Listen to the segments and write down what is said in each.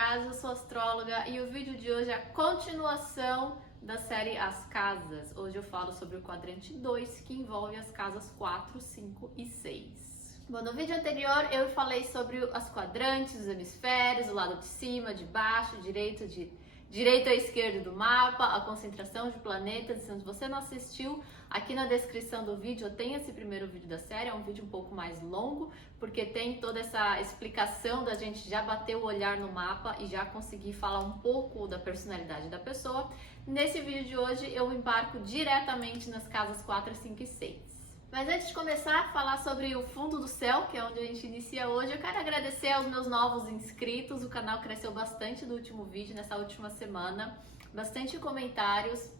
Grazi, eu sou astróloga e o vídeo de hoje é a continuação da série As Casas. Hoje eu falo sobre o quadrante 2, que envolve as casas 4, 5 e 6. Bom, no vídeo anterior eu falei sobre as quadrantes, os hemisférios, o lado de cima, de baixo, direita e esquerda do mapa, a concentração de planetas. Se você não assistiu, aqui na descrição do vídeo tem esse primeiro vídeo da série, é um vídeo um pouco mais longo, porque tem toda essa explicação da gente já bater o olhar no mapa e já conseguir falar um pouco da personalidade da pessoa. Nesse vídeo de hoje eu embarco diretamente nas casas 4, 5 e 6. Mas antes de começar a falar sobre o fundo do céu, que é onde a gente inicia hoje, eu quero agradecer aos meus novos inscritos. O canal cresceu bastante do último vídeo, nessa última semana. Bastante comentários.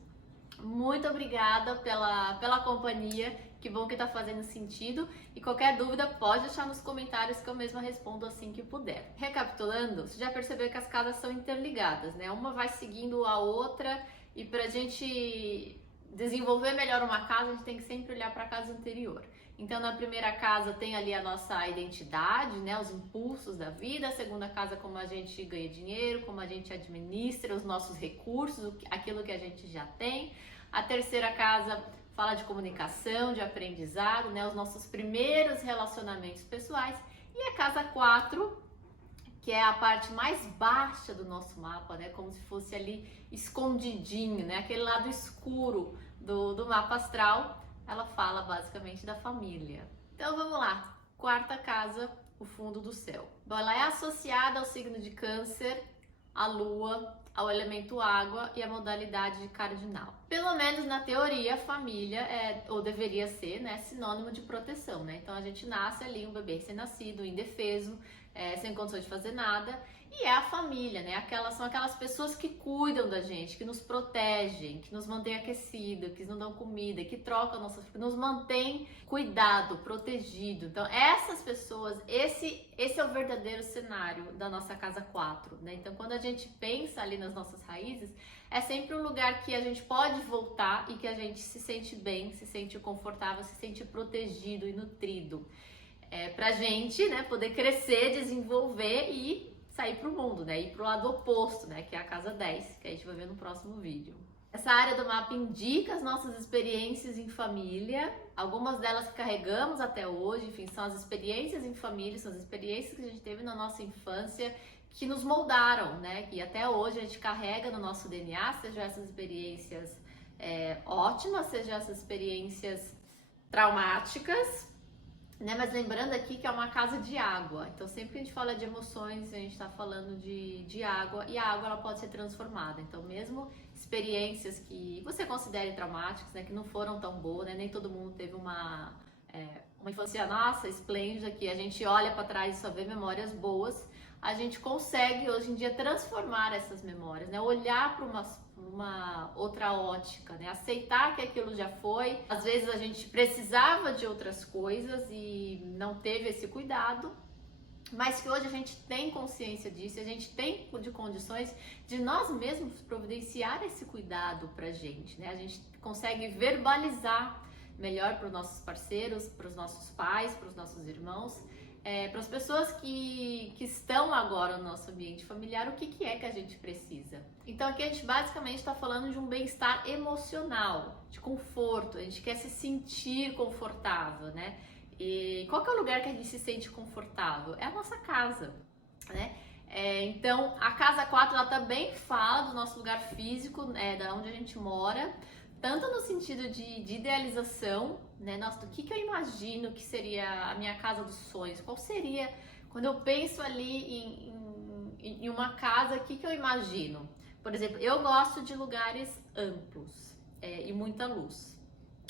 Muito obrigada pela companhia. Que bom que tá fazendo sentido. E qualquer dúvida pode deixar nos comentários que eu mesma respondo assim que puder. Recapitulando, você já percebeu que as casas são interligadas, né? Uma vai seguindo a outra e pra gente desenvolver melhor uma casa, a gente tem que sempre olhar para a casa anterior. Então, na primeira casa tem ali a nossa identidade, né, os impulsos da vida. A segunda casa, como a gente ganha dinheiro, como a gente administra os nossos recursos, aquilo que a gente já tem. A terceira casa fala de comunicação, de aprendizado, né, os nossos primeiros relacionamentos pessoais. E a casa 4, que é a parte mais baixa do nosso mapa, né? Como se fosse ali escondidinho, né? Aquele lado escuro do mapa astral, ela fala basicamente da família. Então vamos lá, quarta casa, o fundo do céu. Bom, ela é associada ao signo de Câncer, à Lua, ao elemento água e à modalidade de cardinal. Pelo menos na teoria, a família é, ou deveria ser, né, sinônimo de proteção, né? Então a gente nasce ali, um bebê recém-nascido, indefeso, sem condições de fazer nada, e é a família, né? São aquelas pessoas que cuidam da gente, que nos protegem, que nos mantêm aquecido, que nos dão comida, que trocam nossas, que nos mantêm cuidado, protegido. Então, essas pessoas, esse é o verdadeiro cenário da nossa casa 4, né? Então, quando a gente pensa ali nas nossas raízes, é sempre um lugar que a gente pode voltar e que a gente se sente bem, se sente confortável, se sente protegido e nutrido. Pra gente, né, poder crescer, desenvolver e sair pro mundo, né, ir pro lado oposto, né, que é a casa 10, que a gente vai ver no próximo vídeo. Essa área do mapa indica as nossas experiências em família, algumas delas que carregamos até hoje, enfim, são as experiências em família, são as experiências que a gente teve na nossa infância, que nos moldaram, né, que até hoje a gente carrega no nosso DNA, seja essas experiências ótimas, seja essas experiências traumáticas, né? Mas lembrando aqui que é uma casa de água, então sempre que a gente fala de emoções, a gente está falando de água, e a água ela pode ser transformada. Então mesmo experiências que você considere traumáticas, né, que não foram tão boas, né, nem todo mundo teve uma infância nossa esplêndida, que a gente olha para trás e só vê memórias boas, a gente consegue hoje em dia transformar essas memórias, né, olhar para uma outra ótica, né? Aceitar que aquilo já foi. Às vezes a gente precisava de outras coisas e não teve esse cuidado, mas que hoje a gente tem consciência disso, a gente tem de condições de nós mesmos providenciar esse cuidado pra gente, né? A gente consegue verbalizar melhor para os nossos parceiros, para os nossos pais, para os nossos irmãos, para as pessoas que estão agora no nosso ambiente familiar, o que é que a gente precisa. Então aqui a gente basicamente está falando de um bem-estar emocional, de conforto, a gente quer se sentir confortável, né? E qual que é o lugar que a gente se sente confortável? É a nossa casa, né? Então a casa 4 ela também fala do nosso lugar físico, da onde a gente mora, tanto no sentido de idealização, né? Nossa, do que eu imagino que seria a minha casa dos sonhos? Qual seria, quando eu penso ali em uma casa, o que eu imagino? Por exemplo, eu gosto de lugares amplos e muita luz.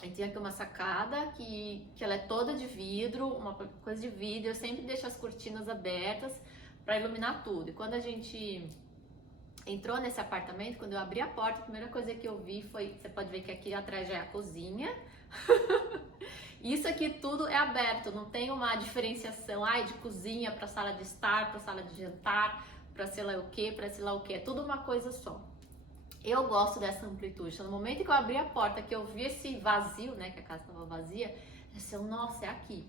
A gente tem aqui uma sacada que ela é toda de vidro, uma coisa de vidro. Eu sempre deixo as cortinas abertas para iluminar tudo. E quando a gente entrou nesse apartamento, quando eu abri a porta, a primeira coisa que eu vi foi, você pode ver que aqui atrás já é a cozinha. Isso aqui tudo é aberto, não tem uma diferenciação de cozinha para sala de estar, para sala de jantar, para sei lá o que, para sei lá o que, é tudo uma coisa só. Eu gosto dessa amplitude. Então, no momento que eu abri a porta, que eu vi esse vazio, né, que a casa estava vazia, eu disse, nossa, é aqui.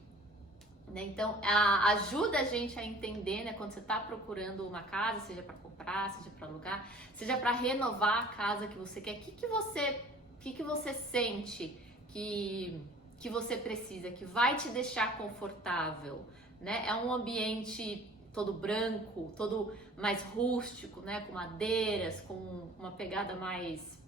né? Então, ajuda a gente a entender, né, quando você está procurando uma casa, seja para comprar, seja para alugar, seja para renovar a casa que você quer. O que você sente que você precisa, que vai te deixar confortável, né? É um ambiente todo branco, todo mais rústico, né? Com madeiras, com uma pegada mais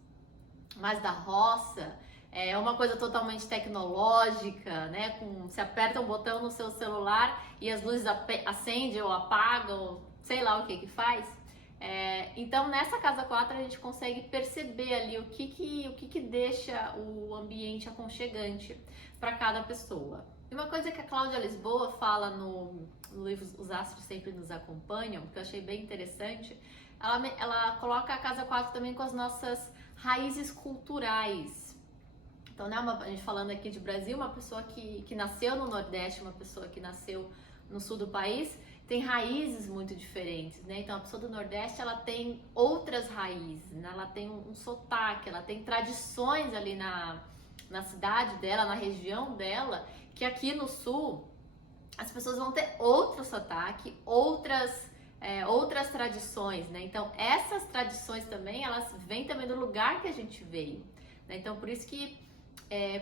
da roça. É uma coisa totalmente tecnológica, né? Você aperta um botão no seu celular e as luzes acendem ou apagam, sei lá o que faz. Então, nessa casa 4 a gente consegue perceber ali o que deixa o ambiente aconchegante para cada pessoa. E uma coisa que a Cláudia Lisboa fala no livro Os Astros Sempre Nos Acompanham, que eu achei bem interessante, ela coloca a casa 4 também com as nossas raízes culturais. Então, né, a gente falando aqui de Brasil, uma pessoa que nasceu no Nordeste, uma pessoa que nasceu no sul do país, tem raízes muito diferentes, né? Então, a pessoa do Nordeste, ela tem outras raízes, né? Ela tem um sotaque, ela tem tradições ali na cidade dela, na região dela, que aqui no sul, as pessoas vão ter outro sotaque, outras tradições, né? Então, essas tradições também, elas vêm também do lugar que a gente veio, né? Então, por isso que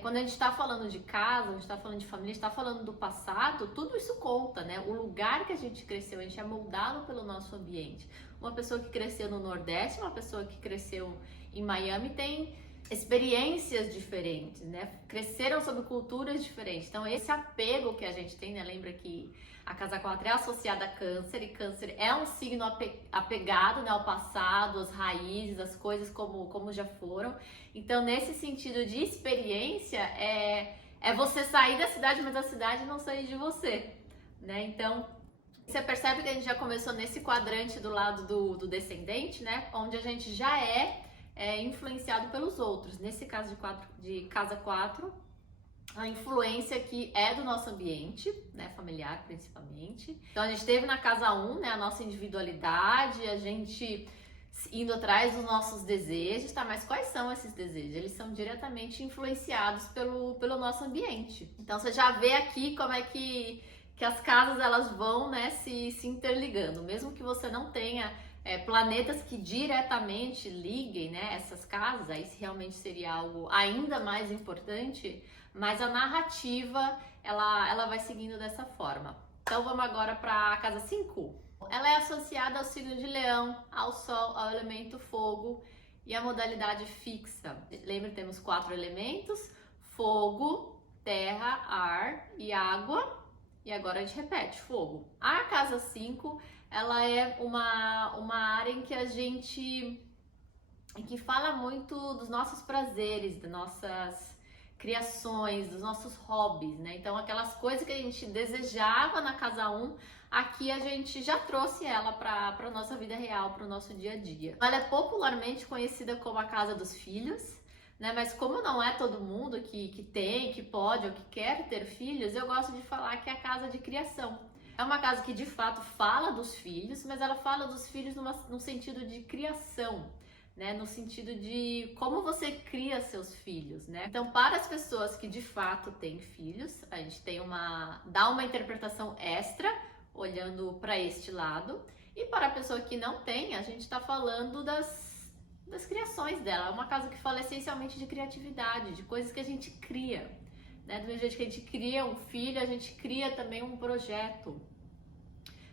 quando a gente está falando de casa, a gente está falando de família, a gente está falando do passado, tudo isso conta, né? O lugar que a gente cresceu, a gente é moldado pelo nosso ambiente. Uma pessoa que cresceu no Nordeste, uma pessoa que cresceu em Miami tem experiências diferentes, né? Cresceram sob culturas diferentes. Então, esse apego que a gente tem, né? Lembra que a casa 4 é associada a Câncer, e Câncer é um signo apegado, né, ao passado, às raízes, às coisas como já foram. Então, nesse sentido de experiência, é você sair da cidade, mas a cidade não sair de você, né? Então, você percebe que a gente já começou nesse quadrante do lado do descendente, né? Onde a gente já é influenciado pelos outros. Nesse caso de casa 4, a influência que é do nosso ambiente, né, familiar principalmente. Então a gente teve na casa 1, né, a nossa individualidade, a gente indo atrás dos nossos desejos, tá? Mas quais são esses desejos? Eles são diretamente influenciados pelo nosso ambiente. Então você já vê aqui como é que as casas elas vão, né, se interligando, mesmo que você não tenha planetas que diretamente liguem, né, essas casas, aí realmente seria algo ainda mais importante, mas a narrativa ela vai seguindo dessa forma. Então vamos agora para a casa 5. Ela é associada ao signo de Leão, ao Sol, ao elemento fogo e à modalidade fixa. Lembra, temos 4 elementos: fogo, terra, ar e água. E agora a gente repete, fogo. A casa 5, ela é uma área em que que fala muito dos nossos prazeres, das nossas criações, dos nossos hobbies, né? Então, aquelas coisas que a gente desejava na casa 1, aqui a gente já trouxe ela para a nossa vida real, para o nosso dia a dia. Ela é popularmente conhecida como a casa dos filhos, né? Mas como não é todo mundo que tem, que pode ou que quer ter filhos, eu gosto de falar que é a casa de criação. É uma casa que de fato fala dos filhos, mas ela fala dos filhos no sentido de criação, né? No sentido de como você cria seus filhos, né? Então, para as pessoas que de fato têm filhos, a gente dá uma interpretação extra, olhando para este lado. E para a pessoa que não tem, a gente está falando das criações dela. É uma casa que fala essencialmente de criatividade, de coisas que a gente cria, né? Do mesmo jeito que a gente cria um filho, a gente cria também um projeto,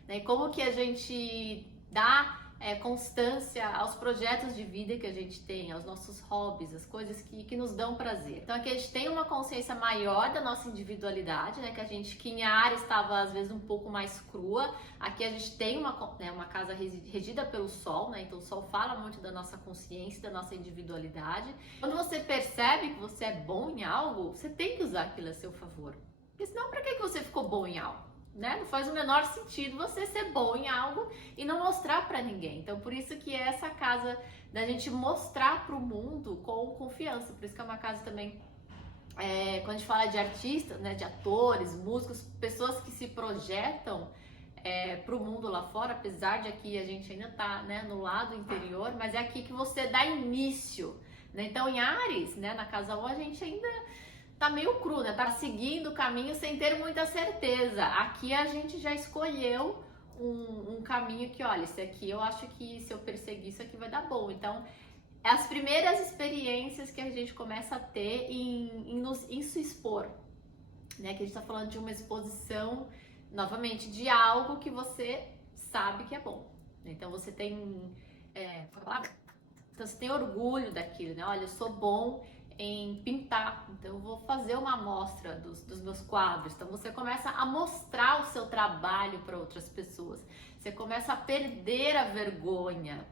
né? E como que a gente dá constância aos projetos de vida que a gente tem, aos nossos hobbies, as coisas que nos dão prazer. Então aqui a gente tem uma consciência maior da nossa individualidade, né? Que em Áries estava às vezes um pouco mais crua. Aqui a gente tem uma casa regida pelo Sol, né? Então o Sol fala muito da nossa consciência, da nossa individualidade. Quando você percebe que você é bom em algo, você tem que usar aquilo a seu favor. Porque senão, para que você ficou bom em algo? Né? Não faz o menor sentido você ser bom em algo e não mostrar para ninguém. Então, por isso que é essa casa da gente mostrar para o mundo com confiança. Por isso que é uma casa também, quando a gente fala de artistas, né, de atores, músicos, pessoas que se projetam para o mundo lá fora, apesar de aqui a gente ainda tá, né, no lado interior, mas é aqui que você dá início, né? Então, em Áries, né, na casa 1, a gente ainda tá meio cru, né? Tá seguindo o caminho sem ter muita certeza. Aqui a gente já escolheu um caminho que, olha, esse aqui eu acho que se eu perseguir isso aqui vai dar bom. Então, é as primeiras experiências que a gente começa a ter em se expor, né? Que a gente tá falando de uma exposição, novamente, de algo que você sabe que é bom. Então, você tem... Então, você tem orgulho daquilo, né? Olha, eu sou bom em pintar, então eu vou fazer uma amostra dos meus quadros. Então você começa a mostrar o seu trabalho para outras pessoas, você começa a perder a vergonha,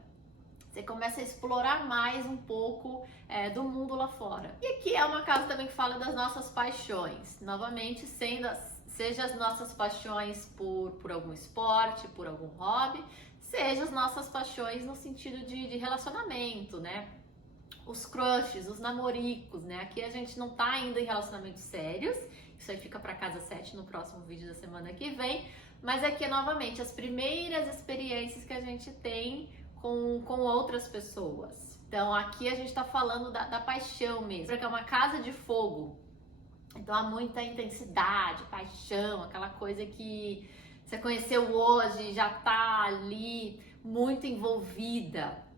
você começa a explorar mais um pouco do mundo lá fora. E aqui é uma casa também que fala das nossas paixões, novamente seja as nossas paixões por algum esporte, por algum hobby, seja as nossas paixões no sentido de relacionamento, né? Os crushes, os namoricos, né? Aqui a gente não tá ainda em relacionamentos sérios, isso aí fica pra casa 7 no próximo vídeo da semana que vem, mas aqui é novamente as primeiras experiências que a gente tem com outras pessoas. Então aqui a gente tá falando da paixão mesmo, porque é uma casa de fogo, então há muita intensidade, paixão, aquela coisa que você conheceu hoje, já tá ali muito envolvida.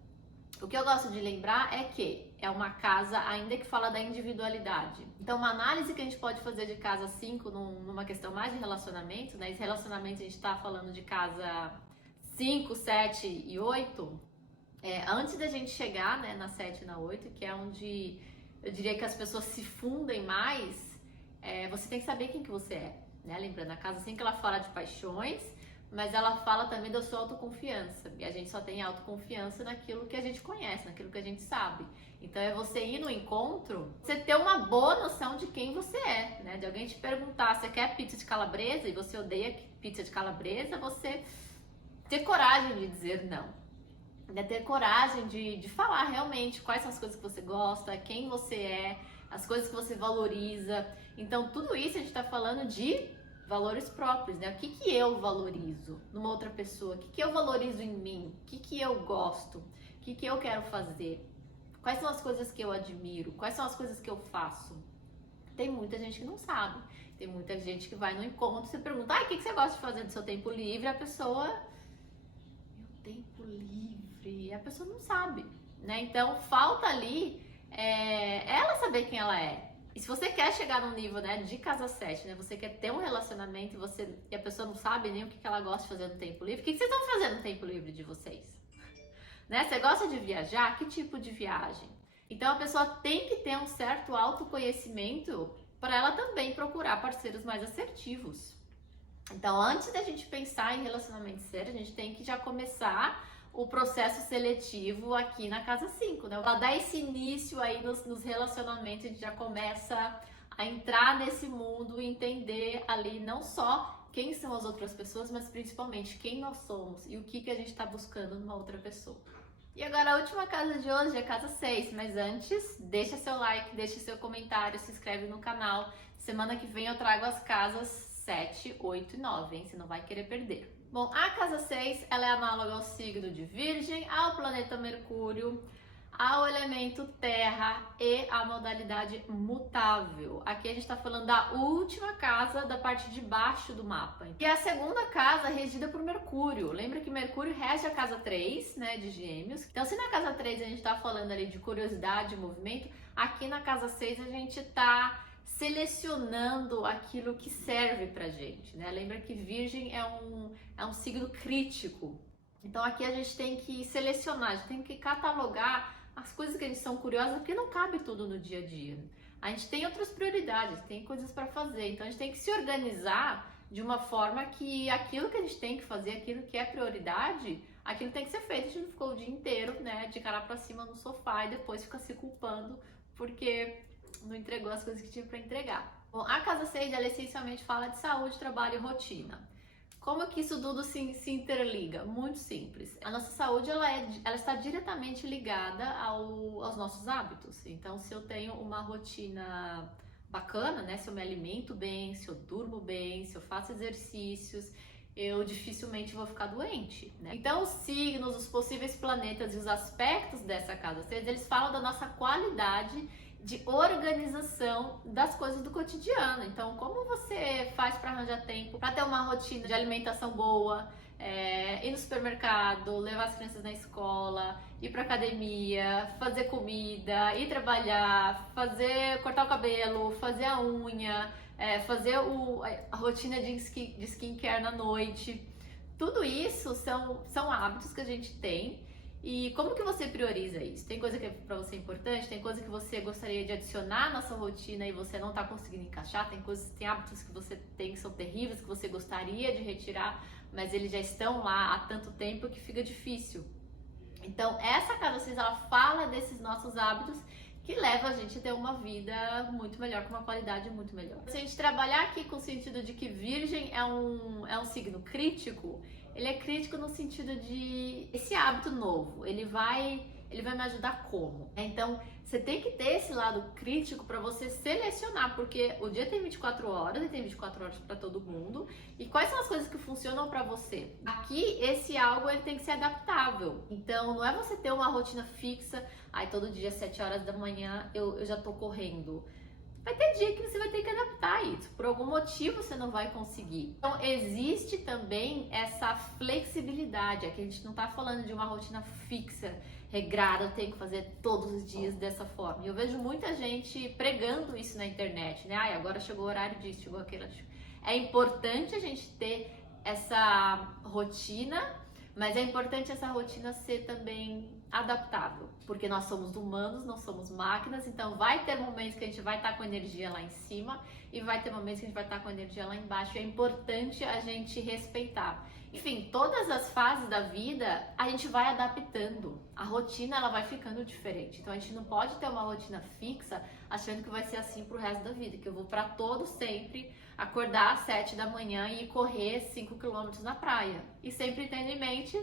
O que eu gosto de lembrar é que é uma casa ainda que fala da individualidade. Então, uma análise que a gente pode fazer de casa 5 numa questão mais de relacionamento, né? Esse relacionamento a gente tá falando de casa 5, 7 e 8. Antes da gente chegar, né, na 7 e na 8, que é onde eu diria que as pessoas se fundem mais, você tem que saber quem que você é, né? Lembrando, a casa 5 ela fala de paixões, mas ela fala também da sua autoconfiança. E a gente só tem autoconfiança naquilo que a gente conhece, naquilo que a gente sabe. Então é você ir no encontro, você ter uma boa noção de quem você é, né? De alguém te perguntar, você quer pizza de calabresa e você odeia pizza de calabresa, você ter coragem de dizer não. Né? Ter coragem de falar realmente quais são as coisas que você gosta, quem você é, as coisas que você valoriza. Então tudo isso a gente tá falando de valores próprios, né? O que eu valorizo numa outra pessoa? O que eu valorizo em mim? O que eu gosto? O que eu quero fazer? Quais são as coisas que eu admiro? Quais são as coisas que eu faço? Tem muita gente que não sabe. Tem muita gente que vai no encontro e você pergunta, o que você gosta de fazer no seu tempo livre? A pessoa, meu tempo livre, a pessoa não sabe, né? Então falta ali ela saber quem ela é. E se você quer chegar num nível, né, de casa 7, né, você quer ter um relacionamento e a pessoa não sabe nem o que ela gosta de fazer no tempo livre, o que vocês estão fazendo no tempo livre de vocês? Né? Você gosta de viajar? Que tipo de viagem? Então a pessoa tem que ter um certo autoconhecimento para ela também procurar parceiros mais assertivos. Então antes da gente pensar em relacionamento sério, a gente tem que já começar o processo seletivo aqui na casa 5, né? Para dar esse início aí nos relacionamentos, a gente já começa a entrar nesse mundo e entender ali não só quem são as outras pessoas, mas principalmente quem nós somos e o que a gente está buscando numa outra pessoa. E agora a última casa de hoje é a casa 6, mas antes, deixa seu like, deixa seu comentário, se inscreve no canal. Semana que vem eu trago as casas 7, 8 e 9, hein? Você não vai querer perder. Bom, a casa 6, ela é análoga ao signo de Virgem, ao planeta Mercúrio, ao elemento Terra e à modalidade mutável. Aqui a gente está falando da última casa da parte de baixo do mapa, que é a segunda casa regida por Mercúrio. Lembra que Mercúrio rege a casa 3, né, de Gêmeos. Então, se na casa 3 a gente está falando ali de curiosidade e movimento, aqui na casa 6 a gente está selecionando aquilo que serve pra gente, né? Lembra que Virgem é um signo crítico. Então aqui a gente tem que selecionar, a gente tem que catalogar as coisas que a gente são curiosas, porque não cabe tudo no dia a dia. A gente tem outras prioridades, tem coisas para fazer, então a gente tem que se organizar de uma forma que aquilo que a gente tem que fazer, aquilo que é prioridade, aquilo tem que ser feito. A gente não ficou o dia inteiro, né, de cara pra cima no sofá e depois fica se culpando porque não entregou as coisas que tinha para entregar. Bom, a casa 6, ela essencialmente fala de saúde, trabalho e rotina. Como que isso tudo se interliga? Muito simples. A nossa saúde, ela está diretamente ligada aos nossos hábitos. Então, se eu tenho uma rotina bacana, né? Se eu me alimento bem, se eu durmo bem, se eu faço exercícios, eu dificilmente vou ficar doente, né? Então, os signos, os possíveis planetas e os aspectos dessa casa 6, eles falam da nossa qualidade de organização das coisas do cotidiano. Então, como você faz para arranjar tempo, para ter uma rotina de alimentação boa, ir no supermercado, levar as crianças na escola, ir para academia, fazer comida, ir trabalhar, cortar o cabelo, fazer a unha, fazer a rotina de skincare na noite. Tudo isso são hábitos que a gente tem. E como que você prioriza isso? Tem coisa que é para você importante, tem coisa que você gostaria de adicionar na sua rotina e você não está conseguindo encaixar, tem hábitos que você tem que são terríveis, que você gostaria de retirar, mas eles já estão lá há tanto tempo que fica difícil. Então, essa Casa 6, ela fala desses nossos hábitos que leva a gente a ter uma vida muito melhor, com uma qualidade muito melhor. Se a gente trabalhar aqui com o sentido de que Virgem é um signo crítico, ele é crítico no sentido de esse hábito novo, ele vai me ajudar como? Então, você tem que ter esse lado crítico para você selecionar, porque o dia tem 24 horas e tem 24 horas para todo mundo. E quais são as coisas que funcionam para você? Aqui, esse algo ele tem que ser adaptável. Então, não é você ter uma rotina fixa, todo dia às 7 horas da manhã eu já tô correndo. Vai ter dia que você vai ter que adaptar isso. Por algum motivo você não vai conseguir. Então, existe também essa flexibilidade. Aqui a gente não tá falando de uma rotina fixa, regrada, eu tenho que fazer todos os dias dessa forma. E eu vejo muita gente pregando isso na internet, né? Agora chegou o horário disso, chegou aquele. É importante a gente ter essa rotina, mas é importante essa rotina ser também adaptável, porque nós somos humanos, não somos máquinas, então vai ter momentos que a gente vai estar com energia lá em cima e vai ter momentos que a gente vai estar com energia lá embaixo. É importante a gente respeitar. Enfim, todas as fases da vida a gente vai adaptando. A rotina ela vai ficando diferente. Então a gente não pode ter uma rotina fixa achando que vai ser assim pro resto da vida, que eu vou para todo sempre acordar às 7 da manhã e correr 5 km na praia. E sempre tendo em mente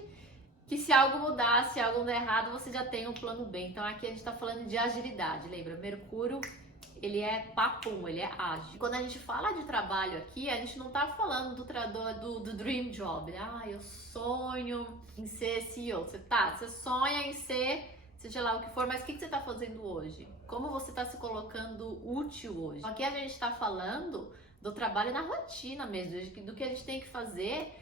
que se algo mudar, se algo der errado, você já tem um plano B. Então aqui a gente tá falando de agilidade, lembra? Mercúrio, ele é papum, ele é ágil. Quando a gente fala de trabalho aqui, a gente não tá falando do dream job, né? Eu sonho em ser CEO. Você sonha em ser, seja lá o que for, mas o que você tá fazendo hoje? Como você tá se colocando útil hoje? Aqui a gente tá falando do trabalho na rotina mesmo, do que a gente tem que fazer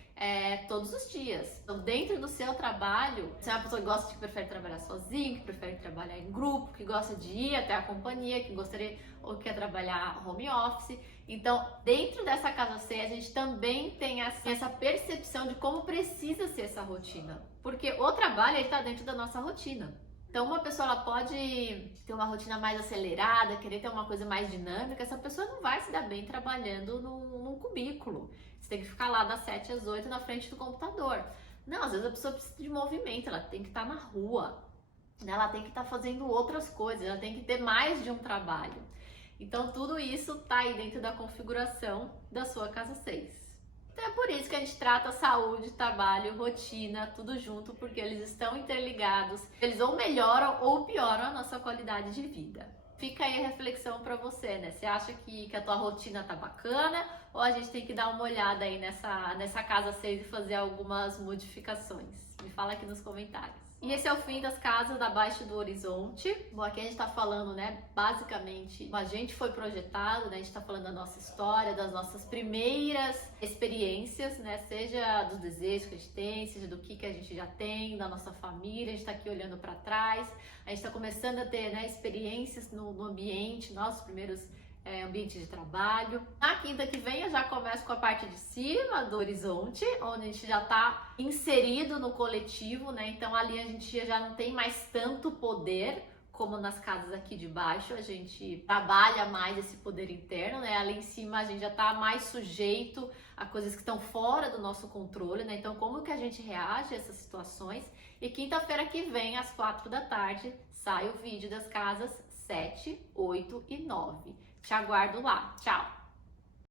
todos os dias. Então, dentro do seu trabalho, você é uma pessoa que prefere trabalhar sozinho, que prefere trabalhar em grupo, que gosta de ir até a companhia, que gostaria ou quer trabalhar home office. Então, dentro dessa Casa 6, a gente também tem essa percepção de como precisa ser essa rotina, porque o trabalho está dentro da nossa rotina. Então, uma pessoa ela pode ter uma rotina mais acelerada, querer ter uma coisa mais dinâmica, essa pessoa não vai se dar bem trabalhando num cubículo. Você tem que ficar lá das 7 às 8 na frente do computador. Não, às vezes a pessoa precisa de movimento, ela tem que estar na rua, né? Ela tem que estar fazendo outras coisas, ela tem que ter mais de um trabalho. Então, tudo isso tá aí dentro da configuração da sua Casa 6. Então é por isso que a gente trata saúde, trabalho, rotina, tudo junto, porque eles estão interligados. Eles ou melhoram ou pioram a nossa qualidade de vida. Fica aí a reflexão para você, né? Você acha que a tua rotina tá bacana ou a gente tem que dar uma olhada aí nessa Casa 6 e fazer algumas modificações? Me fala aqui nos comentários. E esse é o fim das casas abaixo do horizonte. Bom, aqui a gente tá falando, né, basicamente, como a gente foi projetado, né, a gente tá falando da nossa história, das nossas primeiras experiências, né, seja dos desejos que a gente tem, seja do que a gente já tem, da nossa família, a gente tá aqui olhando para trás, a gente tá começando a ter, né, experiências no ambiente, nossos primeiros ambiente de trabalho. Na quinta que vem eu já começo com a parte de cima do horizonte, onde a gente já está inserido no coletivo, né? Então ali a gente já não tem mais tanto poder como nas casas aqui de baixo, a gente trabalha mais esse poder interno, né? Ali em cima a gente já está mais sujeito a coisas que estão fora do nosso controle, né? Então como que a gente reage a essas situações? E quinta-feira que vem, às 4 da tarde, sai o vídeo das casas 7, 8 e 9. Te aguardo lá. Tchau!